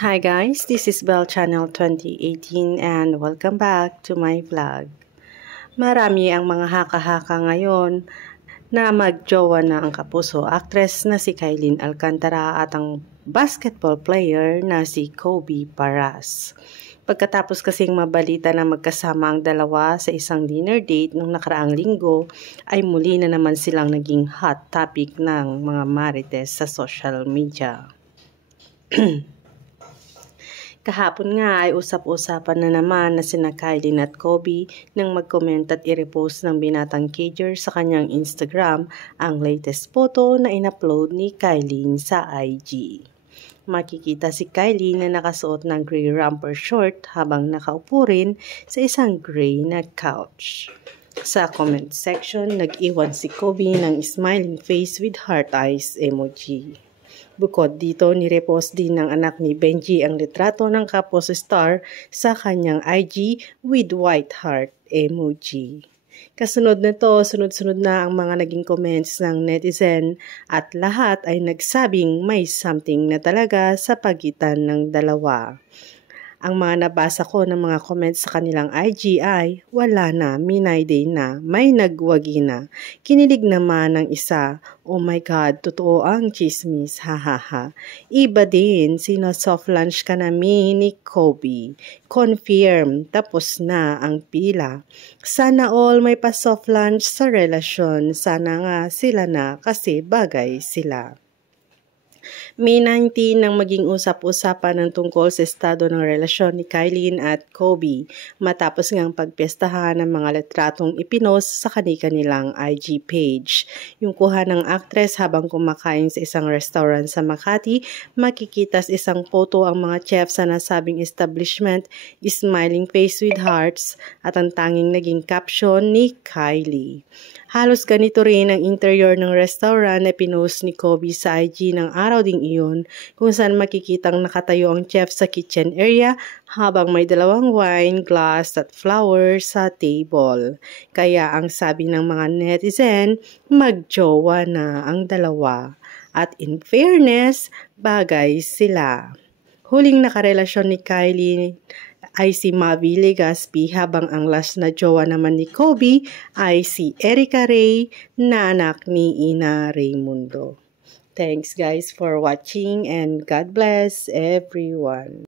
Hi guys, this is Bell Channel 2018 and welcome back to my vlog. Marami ang mga haka-haka ngayon na magjowa na ang kapuso actress na si Kailyn Alcantara at ang basketball player na si Kobe Paras. Pagkatapos kasing mabalita na magkasama ang dalawa sa isang dinner date nung nakaraang linggo, ay muli na naman silang naging hot topic ng mga marites sa social media. Kahapon nga ay usap-usapan na naman na sina Kailyn at Kobe nang mag-comment at i-repost ng binatang Cager sa kanyang Instagram ang latest photo na in-upload ni Kailyn sa IG. Makikita si Kailyn na nakasuot ng gray romper short habang nakaupo rin sa isang gray na couch. Sa comment section, nag-iwan si Kobe ng smiling face with heart eyes emoji. Bukod dito, nirepost din ng anak ni Benji ang litrato ng Kapos star sa kanyang IG with white heart emoji. Kasunod nito, sunod-sunod na ang mga naging comments ng netizen at lahat ay nagsabing may something na talaga sa pagitan ng dalawa. Ang mga nabasa ko ng mga comments sa kanilang IG ay, wala na, minayday na, may nagwagi na. Kinilig naman ng isa, oh my God, totoo ang chismis, hahaha. Iba din, soft lunch ka na ni Kobe. Confirm, tapos na ang pila. Sana all may pa soft lunch sa relasyon, sana nga sila na kasi bagay sila. May 19 nang maging usap-usapan ng tungkol sa estado ng relasyon ni Kailyn at Kobe matapos ngang pagpiestahan ng mga litratong ipinost sa kanilang IG page. Yung kuha ng actress habang kumakain sa isang restaurant sa Makati, makikita sa isang photo ang mga chef sa nasabing establishment, smiling face with hearts at ang tanging naging caption ni Kylie. Halos ganito rin ang interior ng restaurant na pinost ni Kobe sa IG ng araw ding iyon kung saan makikitang nakatayo ang chef sa kitchen area habang may dalawang wine glass at flowers sa table. Kaya ang sabi ng mga netizen, magjowa na ang dalawa. At in fairness, bagay sila. Huling nakarelasyon ni Kylie ay si Mavi Legaspi habang ang last na jowa naman ni Kobe ay si Erica Ray na anak ni Ina Raymundo. Thanks guys for watching and God bless everyone.